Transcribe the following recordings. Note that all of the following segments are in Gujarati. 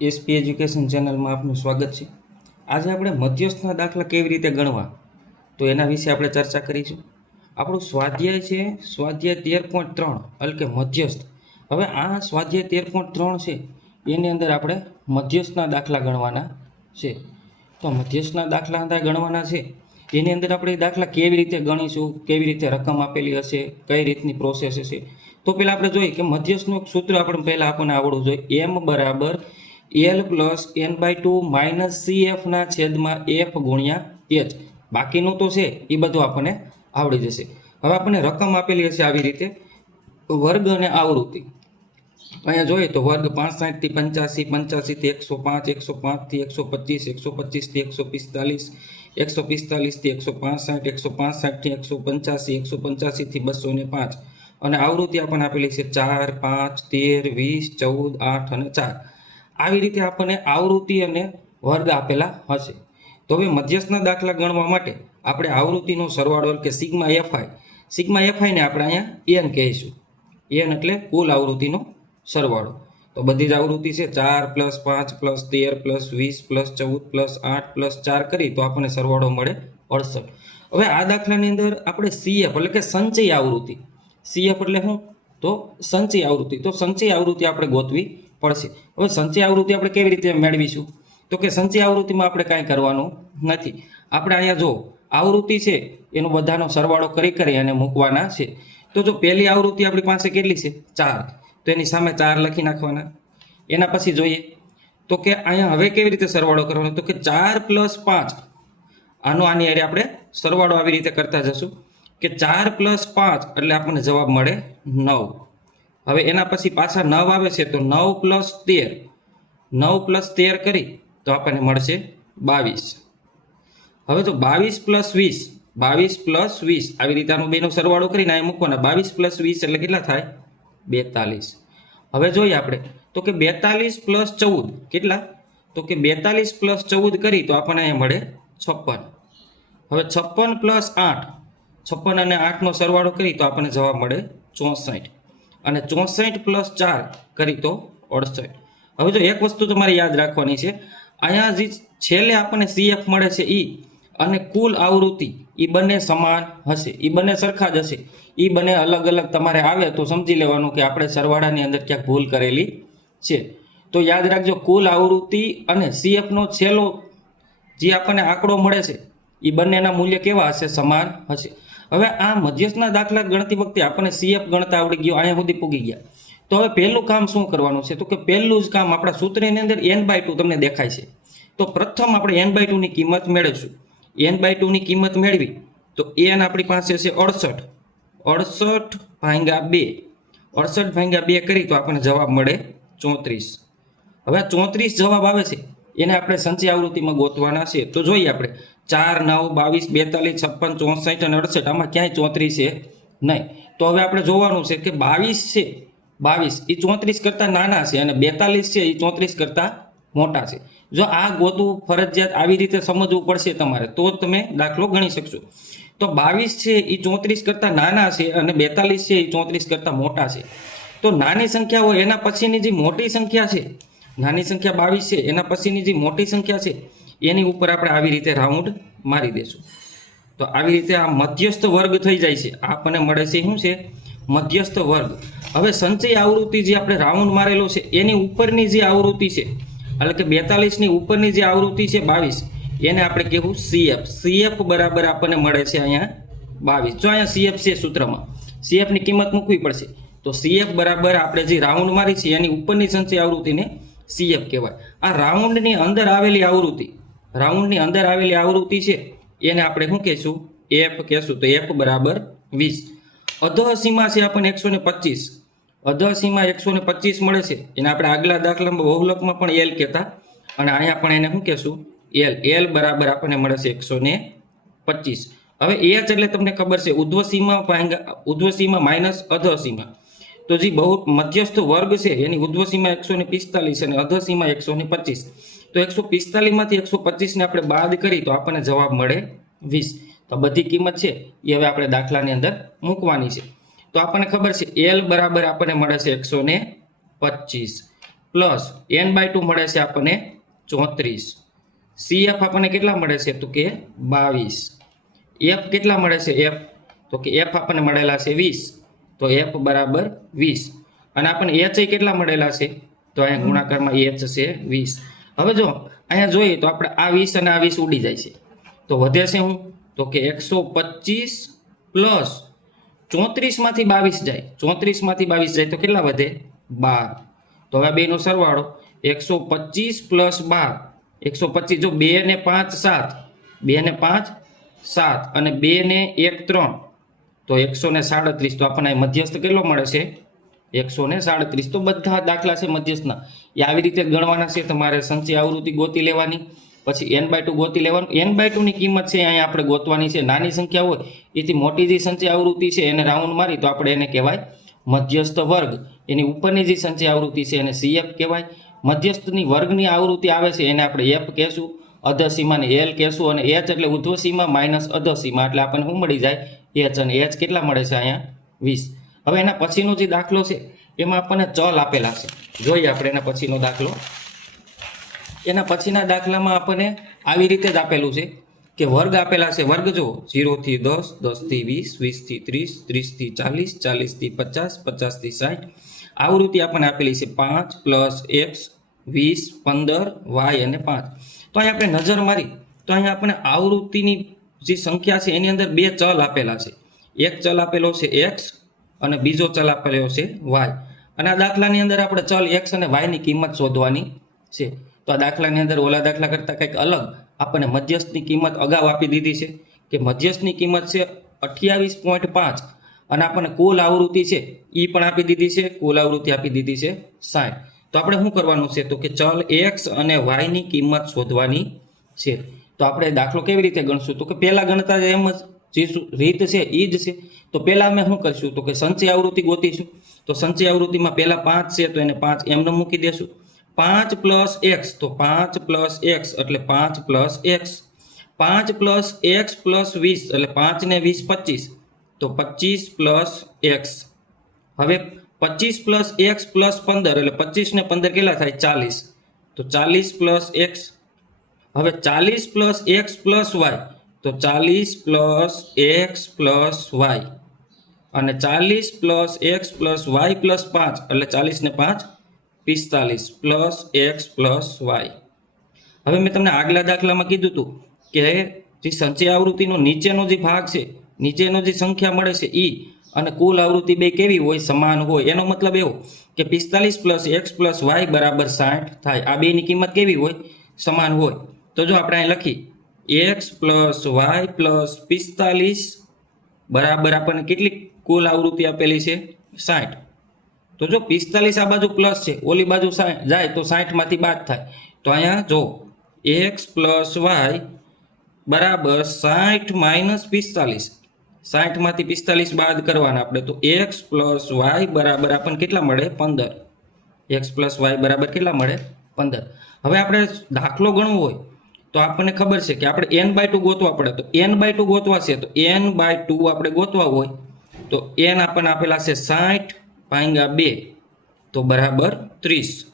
એસપી એજ્યુકેશન ચેનલમાં આપનું સ્વાગત છે. આજે આપણે મધ્યસ્થના દાખલા કેવી રીતે ગણવા તો એના વિશે આપણે ચર્ચા કરીશું. આપણું સ્વાધ્યાય છે સ્વાધ્યાય 13.3 એટલે કે મધ્યસ્થ. હવે આ સ્વાધ્યાય 13.3 છે એની અંદર આપણે મધ્યસ્થના દાખલા ગણવાના છે. તો મધ્યસ્થના દાખલા ગણવાના છે એની અંદર આપણે એ દાખલા કેવી રીતે ગણીશું, કેવી રીતે રકમ આપેલી હશે, કઈ રીતની પ્રોસેસ હશે. તો પહેલાં આપણે જોઈએ કે મધ્યસ્થનું એક સૂત્ર આપણે પહેલાં આપણને આવડવું જોઈએ. એમ બરાબર એલ પ્લસ n/2 માઇનસ CFના છેદમાં F ગુણ્યા H. બાકીનું તો છે એ બધું આપણને આવડી જશે. હવે આપણને રકમ આપેલી હશે આવી રીતે વર્ગ અને આવૃત્તિ. અહીંયા જોઈએ તો વર્ગ 65 થી 85, 85 થી 105, 105 થી 125, 125 થી 145, 145 થી 165, 165 થી 185, 185 થી 205 અને આવૃત્તિ આપણને આપેલી છે 4, 5, 13, 20, 14, 8 અને 4. આવી રીતે આપણને આવૃત્તિ અને વર્ગ આપેલા હશે. તો હવે મધ્યસ્થના દાખલા ગણવા માટે આપણે આવૃત્તિનો સરવાળો કે સિગ્મા એફઆઈને આપણે અહીંયા n કહીશું. n એટલે કુલ આવૃત્તિનો સરવાળો. તો બધી જ આવૃત્તિ છે 4 + 5 + 13 + 20 + 14 + 8 + 4 કરી તો આપણને સરવાળો મળે 68. હવે આ દાખલાની અંદર આપણે CF એટલે કે સંચય આવૃત્તિ, CF એટલે શું તો સંચય આવૃત્તિ, તો સંચય આવૃત્તિ આપણે ગોતવી પડશે. હવે સંચય આવૃત્તિ આપણે કેવી રીતે મેળવીશું તો કે સંચય આવૃત્તિમાં આપણે કાંઈ કરવાનું નથી. આપણે અહીંયા જો આવૃત્તિ છે એનો બધાનો સરવાળો કરી અને મૂકવાના છે. તો જો પહેલી આવૃત્તિ આપણી પાસે કેટલી છે 4, તો એની સામે 4 લખી નાખવાના. એના પછી જોઈએ તો કે અહીંયા હવે કેવી રીતે સરવાળો કરવાનો તો કે 4 + 5 આની હારે આપણે સરવાળો આવી રીતે કરતા જશું કે 4 + 5 એટલે આપણને જવાબ મળે 9. હવે એના પછી પાછા 9 આવે છે તો 9 + 13, 9 + 13 કરી તો આપણને મળશે 22. હવે જો 22 + 20, 22 + 20 આવી રીતે આનો બેનો સરવાળો કરીને અહીં મૂકવાના. 22 + 20 એટલે કેટલા થાય 42. હવે જોઈએ આપણે તો કે 42 + 14 કેટલા તો કે 42 + 14 કરી તો આપણને અહીંયા મળે 56. હવે 56 + 8, 56 અને 8નો સરવાળો કરી તો આપણને જવાબ મળે 64 અને 64 + 4 કરી તો 68. હવે જો એક વસ્તુ તમારે યાદ રાખવાની છે, અહીંયા જે છેલ્લે આપણને CF મળે છે એ અને કુલ આવૃત્તિ એ બંને સમાન હશે, એ બંને સરખા જ હશે. એ બંને અલગ અલગ તમારે આવે તો સમજી લેવાનું કે આપણે સરવાળાની અંદર ક્યાંક ભૂલ કરેલી છે. તો યાદ રાખજો કુલ આવૃત્તિ અને CFનો છેલ્લો જે આપણને આંકડો મળે છે એ બંનેના મૂલ્ય કેવા હશે સમાન હશે. હવે આ મધ્યસ્થના દાખલા ગણતી વખતે આપણને CF ગણતા આવડી ગયો, અહીંયા સુધી પૂગી ગયા. તો હવે પહેલું કામ શું કરવાનું છે તો કે પહેલું જ કામ આપણા સૂત્રની અંદર n/2 તમને દેખાય છે. તો પ્રથમ આપણે n/2 ની કિંમત મેળવીશું. n/2 ની કિંમત મેળવી તો n આપણી પાસે છે 68, 68 ભાગ્યા 2, 68 ભાગ્યા 2 કરી તો આપણને જવાબ મળે 34. હવે 34 જવાબ આવે છે એને આપણે સંચય આવૃત્તિમાં ગોતવાના છે. તો જોઈએ આપણે 4, 9, 22, 42, 56, 64 અને 68 આમાં ક્યાંય 34 છે નહીં. તો હવે આપણે જોવાનું છે કે 22 છે, 22 એ 34 કરતાં નાના છે અને 42 છે એ 34 કરતાં મોટા છે. જો આ ગોતવું ફરજિયાત આવી રીતે સમજવું પડશે તમારે તો તમે દાખલો ગણી શકશો. તો 22 છે એ 34 કરતાં નાના છે અને 42 છે એ 34 કરતાં મોટા છે. તો નાની સંખ્યા હોય એના પછીની જે મોટી સંખ્યા છે, નાની સંખ્યા 22 છે એના પછીની જે મોટી સંખ્યા છે એની ઉપર આપણે આવી રીતે રાઉન્ડ મારી દઈશું. તો આવી રીતે આ મધ્યસ્થ વર્ગ થઈ જાય છે. આપણને મળે છે શું છે મધ્યસ્થ વર્ગ. હવે સંચય આવૃત્તિ જે આપણે રાઉન્ડ મારેલો છે એની ઉપરની જે આવૃત્તિ છે એટલે કે 42 ની ઉપરની જે આવૃત્તિ છે 22 એને આપણે કહેવું CF. CF બરાબર આપણને મળે છે અહીંયા 22. જો અહીંયા CF છે સૂત્રમાં, CF ની કિંમત મૂકવી પડશે. તો CF બરાબર આપણે જે રાઉન્ડ મારી છે એની ઉપરની સંચય આવૃત્તિને CF કહેવાય. આ રાઉન્ડની અંદર આવેલી આવૃત્તિ, રાઉન્ડની અંદર આવેલી આવૃત્તિ છે એને આપણે શું કહેશું F કહેશું. તો F બરાબર 20. અધઃ સીમા છે આપણને 125, અધઃ સીમા 125 મળે છે એને આપણે આગલા દાખલામાં બહુલકમાં પણ L કહેતા અને અહીંયા પણ એને શું કહેશું L. L બરાબર આપણને મળે છે 125. હવે H એટલે તમને ખબર છે ઉધ્વ સીમા માઇનસ અધઃ સીમા. તો જે બહુ મધ્યસ્થ વર્ગ છે એની ઉધ્વ સીમા 145 અને અધઃ સીમા 125. તો 145 માંથી 125 ને આપણે બાદ કરી તો આપણને જવાબ મળે 20. તો બધી કિંમત છે એ હવે આપણે દાખલાની અંદર મૂકવાની છે. તો આપણને ખબર છે L બરાબર આપણને મળે છે 125 પ્લસ n/2 મળે છે આપણને 34. CF આપણને કેટલા મળે છે તો કે 22. F કેટલા મળે છે F તો કે F આપણને મળેલા છે 20, તો F બરાબર 20. અને આપણને H કેટલા મળેલા છે તો અહીંયા ગુણાકારમાં H છે 20. હવે જો અહીંયા જોઈએ તો આપણે આ 20 અને આ 20 ઉડી જાય છે, તો વધે છે શું તો કે 125 પ્લસ 34 માંથી 22 જાય, 34 માંથી 22 જાય તો કેટલા વધે 12. તો હવે બેનો સરવાળો 125 પ્લસ 12, 125 જો 2 ને 5 7, 2 ને 5 7 અને 2 ને 1 3, તો 137. તો આપણને મધ્યસ્થ કેટલો મળે છે 137. તો બધા દાખલા છે મધ્યસ્થના એ આવી રીતે ગણવાના છે. તમારે સંચય આવૃત્તિ ગોતી લેવાની, પછી n/2 ગોતી લેવાનું. n/2 ની કિંમત છે અહીંયા આપણે ગોતવાની છે. નાની સંખ્યા હોય એથી મોટી જે સંચય આવૃત્તિ છે એને રાઉન્ડ મારી તો આપણે એને કહેવાય મધ્યસ્થ વર્ગ. એની ઉપરની જે સંચય આવૃત્તિ છે એને CF કહેવાય. મધ્યસ્થની વર્ગની આવૃત્તિ આવે છે એને આપણે F કહેશું, અધસીમાને L કહેશું, અને H એટલે ઉર્ધ્વસીમા માઇનસ અધસીમા એટલે આપણને શું મળી જાય H, અને H કેટલા મળે છે અહીંયા 20. હવે એના પછીનો જે દાખલો છે એમાં આપણને ચલ આપેલા છે. જોઈએ આપણે એના પછીનો દાખલો. એના પછીના દાખલામાં આપણને આવી રીતે જ આપેલું છે કે વર્ગ આપેલા છે. વર્ગ જો 0 થી 10, 10 થી 20, 20 થી 30, 30 થી 40, 40 થી 50, 50 થી 60. આવૃત્તિ આપણને આપેલી છે 5 પ્લસ x, 20, 15, y અને 5. તો અહીંયા આપણે નજર મારી તો અહીંયા આપણને આવૃત્તિની જે સંખ્યા છે એની અંદર બે ચલ આપેલા છે. એક ચલ આપેલો છે x અને બીજો ચલ આપેલો છે y. અને આ દાખલાની અંદર આપણે ચલ x અને y ની કિંમત શોધવાની છે. તો આ દાખલાની અંદર ઓલા દાખલા કરતાં કંઈક અલગ આપણને મધ્યસ્થની કિંમત અગાઉ આપી દીધી છે કે મધ્યસ્થની કિંમત છે 28.5 અને આપણને કુલ આવૃત્તિ છે એ પણ આપી દીધી છે, કુલ આવૃત્તિ આપી દીધી છે 60. તો આપણે શું કરવાનું છે તો કે ચલ x અને y ની કિંમત શોધવાની છે. તો આપણે દાખલો કેવી રીતે ગણશું તો કે પહેલા ગણતા એમ જ જે રીત છે એ જ છે. તો પહેલા અમે શું કરશું તો કે સંચય આવૃત્તિ ગોતીશું. તો સંચય આવૃત્તિમાં પહેલા 5 છે તો એને 5 એમને મૂકી દેશું. 5 પ્લસ x, તો 5 પ્લસ x એટલે 5 plus x. 5 plus x plus 20 એટલે 5 ને 20 25, તો 25 પ્લસ x. હવે 25 પ્લસ x પ્લસ 15 એટલે 25 ને 15 કેટલા થાય 40, તો 40 પ્લસ x. હવે 40 પ્લસ x પ્લસ y, તો 40 પ્લસ x પ્લસ y. અને 40 plus x plus y plus 5 એટલે 40 ને 5 45 પ્લસ x પ્લસ y. હવે મેં તમને આગલા દાખલામાં કીધું હતું કે જે સંચય આવૃત્તિનો નીચેનો જે ભાગ છે, નીચેનો જે સંખ્યા મળે છે એ અને કુલ આવૃત્તિ બે કેવી હોય સમાન હોય. એનો મતલબ એવો કે 45 પ્લસ x પ્લસ y બરાબર 60 થાય. આ બેની કિંમત કેવી હોય સમાન હોય. તો જો આપણે અહીં લખી x પ્લસ y પ્લસ 45 બરાબર આપણને કેટલી કુલ આવૃત્તિ આપેલી છે 60. તો જો 45 આ બાજુ પ્લસ છે, ઓલી બાજુ જાય તો 60 માંથી બાદ થાય. તો અહીંયા જો x પ્લસ y બરાબર 60 માઇનસ 45, 60 માંથી 45 બાદ કરવાના આપણે. તો x પ્લસ y બરાબર આપણને કેટલા મળે 15. x પ્લસ y બરાબર કેટલા મળે 15. હવે આપણે દાખલો ગણવો હોય તો આપણને ખબર છે કે આપણે n/2 ગોતવા પડે. તો n/2 ગોતવા છે તો n/2 આપણે ગોતવા હોય તો n આપણને આપેલા છે 60 ભાગ્યા 2, તો બરાબર 30.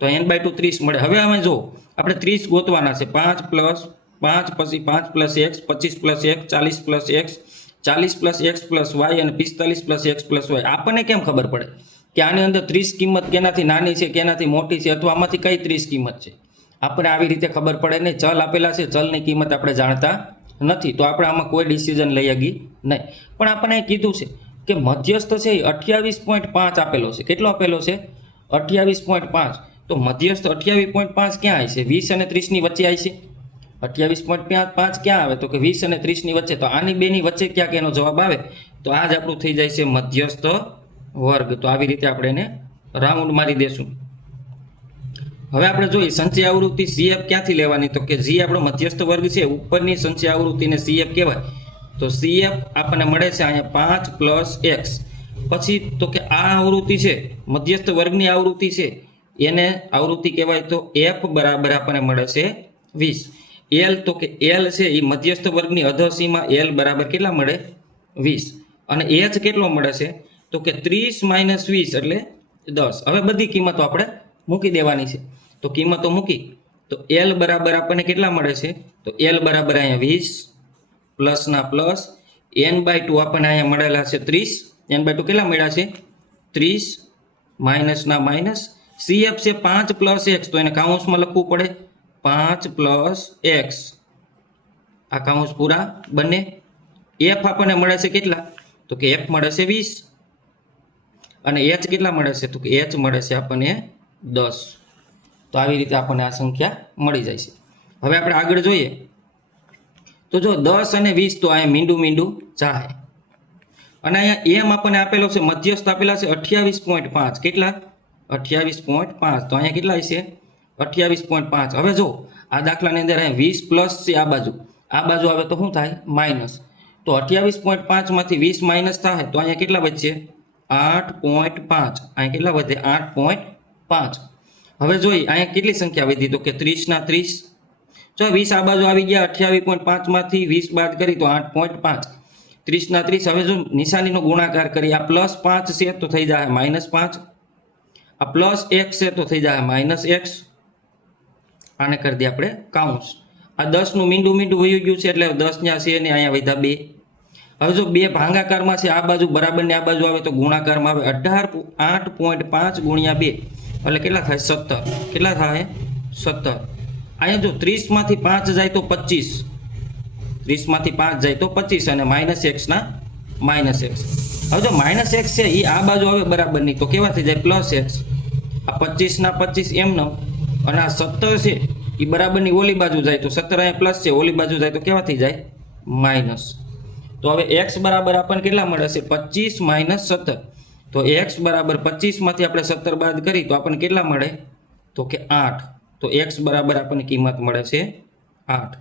તો n/2 30 મળે. હવે અમે જો આપણે 30 ગોતવાના છે. 5 પ્લસ 5 પછી 5 plus x, 25 plus x, 40 plus x, 40 plus x plus y અને 45 પ્લસ x પ્લસ y. આપણને કેમ ખબર પડે કે આની અંદર 30 કિંમત કેનાથી નાની છે કેનાથી મોટી છે અથવા આમાંથી કઈ 30 કિંમત છે? આપણે આવી રીતે ખબર પડે નહીં. ચલ આપેલા છે, ચલની કિંમત આપણે જાણતા નથી, તો આપણે આમાં કોઈ ડિસિઝન લઈ શકી નહીં. પણ આપણને કીધું છે કે મધ્યસ્થ છે એ 28.5 આપેલો છે. કેટલો આપેલો છે 28.5. તો મધ્યસ્થ 28.5 ક્યાં આવે છે 20 અને 30 ની વચ્ચે આવે છે. 28.5 ક્યાં આવે તો કે 20 અને 30 ની વચ્ચે. તો આની બેની વચ્ચે ક્યાંક એનો જવાબ આવે તો આ જ આપણું થઈ જાય છે મધ્યસ્થ વર્ગ. તો આવી રીતે આપણે એને રાઉન્ડ મારી દેશું. હવે આપણે જોઈએ સંચય આવૃત્તિ CF ક્યાંથી લેવાની તો કે જે આપણો મધ્યસ્થ વર્ગ છે ઉપરની સંચય આવૃત્તિને CF કહેવાય. તો CF આપણને મળે છે અહીંયા 5 પ્લસ x. પછી તો કે આ આવૃત્તિ છે મધ્યસ્થ વર્ગની આવૃત્તિ છે એને આવૃત્તિ કહેવાય. તો f બરાબર આપણને મળે છે 20. l તો કે l છે એ મધ્યસ્થ વર્ગની અધસીમા l બરાબર કેટલા મળે 20. અને h કેટલો મળે છે તો કે 30 માઇનસ 20 એટલે 10. હવે બધી કિંમતો આપણે મૂકી દેવાની છે. તો કિંમતો મૂકી તો એલ બરાબર આપણને કેટલા મળે છે? તો એલ બરાબર અહીંયા 20 પ્લસના પ્લસ n/2 આપણને અહીંયા મળેલા છે 30. n/2 કેટલા મળ્યા છે? 30 માઇનસના માઇનસ. CF છે 5 પ્લસ એક્સ, તો એને કાઉન્સમાં લખવું પડે 5 પ્લસ એક્સ. આ કાઉન્સ પૂરા બંને. એફ આપણને મળે છે કેટલા? તો કે એફ મળે છે 20. અને એચ કેટલા મળે છે? તો કે એચ મળે છે આપણને 10. તો આવી રીતે આપણને આ સંખ્યા મળી જાય છે. હવે આપણે આગળ જોઈએ તો જો 10 અને 20 તો અહીંયા મીંડું ચાહે. અને અહીંયા એમ આપણને આપેલો છે, મધ્યસ્થ આપેલા છે 28.5. કેટલા? 28.5. તો અહીંયા કેટલા છે? 28.5. હવે જો આ દાખલાની અંદર અહીંયા 20 પ્લસ છે, આ બાજુ આવે તો શું થાય? માઇનસ. તો 28.5 માંથી 20 માઇનસ થાય તો અહીંયા કેટલા વધશે? 8.5. અહીંયા કેટલા વધે? 8.5. હવે જોઈ અહીંયા કેટલી સંખ્યા વધી? તો કે 30 ના 30. જો 20 આ બાજુ આવી ગયા, 28.5 માંથી 20 બાદ કરી તો 8.5. 30 ના 30. હવે જો નિશાનીનો ગુણાકાર કરી, આ પ્લસ 5 છે તો થઈ જાય -5. આ પ્લસ x છે તો થઈ જાય -x. આને કરી દે આપણે કાઉન્સ. આ 10 નું મીંડું વયું ગયું છે એટલે 10 ન્યા છે ને અહીંયા વધ્યા 2. હવે જો 2 ભાગાકારમાં છે, આ બાજુ બરાબર ને આ બાજુ આવે તો ગુણાકારમાં આવે. 8.5 ગુણ્યા 2 એટલે કેટલા થાય? 17. કેટલા થાય? 17. અહીંયા જો 30 માંથી 5 જાય તો 25. 30 માંથી 5 જાય તો 25 અને -x ના -x. હવે જો -x છે એ આ બાજુ આવે બરાબરની તો કેવા થઈ જાય? +x. આ 25 ના 25 એમનો, અને આ 17 છે એ બરાબરની ઓલી બાજુ જાય તો 17 અહીંયા પ્લસ છે, ઓલી બાજુ જાય તો કેવા થઈ જાય? માઇનસ. તો હવે x બરાબર આપણને કેટલા મળે છે? 25 - 17. તો x બરાબર 25 માંથી આપણે 17 બાદ કરી તો આપણને કેટલા મળે? તો કે 8. તો x બરાબર આપણને કિંમત મળે છે 8.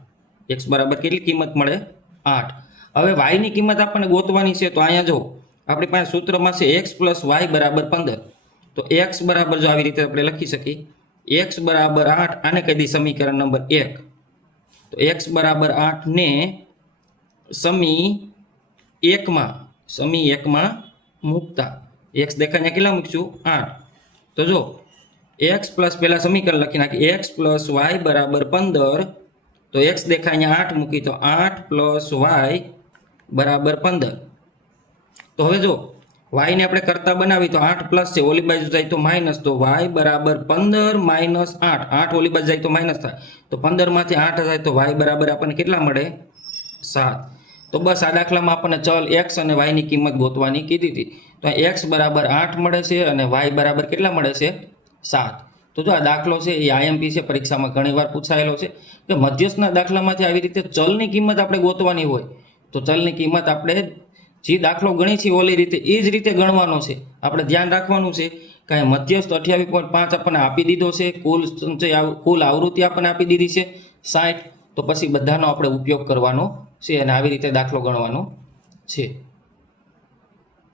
x બરાબર કેટલી કિંમત મળે? 8. હવે y ની કિંમત આપણને ગોતવાની છે. તો અહીંયા જો આપણી પાસે સૂત્રમાં છે x + y બરાબર 15. તો x બરાબર જો આવી રીતે આપણે લખી શકીએ, x બરાબર 8. આને કહી દઈએ સમીકરણ નંબર 1. તો x બરાબર 8 ને સમી 1 માં મૂકતા x દેખાય કેટલા મૂકશું? 8. તો જો x પ્લસ પહેલા સમીકરણ લખી નાખી, x + y બરાબર 15. તો x દેખાય અહીંયા 8 મૂકી તો 8 + y બરાબર 15. તો હવે જો y ને આપણે કરતા બનાવી તો 8 પ્લસ છે, ઓલી બાજુ જાય તો માઇનસ. તો y બરાબર 15 - 8. 8 ઓલી બાજુ જાય તો માઇનસ થાય. તો 15 માંથી 8 જાય તો y બરાબર આપણને કેટલા મળે? 7. તો બસ આ દાખલામાં આપણને ચલ x અને y ની કિંમત ગોતવાની કીધી હતી. તો x બરાબર 8 મળે છે અને y બરાબર કેટલા મળે છે? 7. તો જો આ દાખલો છે એ IMP છે, પરીક્ષામાં ઘણીવાર પૂછાયેલો છે કે મધ્યસ્થના દાખલામાંથી આવી રીતે ચલની કિંમત આપણે ગોતવાની હોય તો ચલની કિંમત આપણે જે દાખલો ગણી છે ઓલી રીતે એ જ રીતે ગણવાનો છે. આપણે ધ્યાન રાખવાનું છે કે મધ્યસ્થ 28.5 આપણને આપી દીધો છે, કુલ આવૃત્તિ આપણને આપી દીધી છે 60. તો પછી બધાનો આપણે ઉપયોગ કરવાનો છે અને આવી રીતે દાખલો ગણવાનો છે.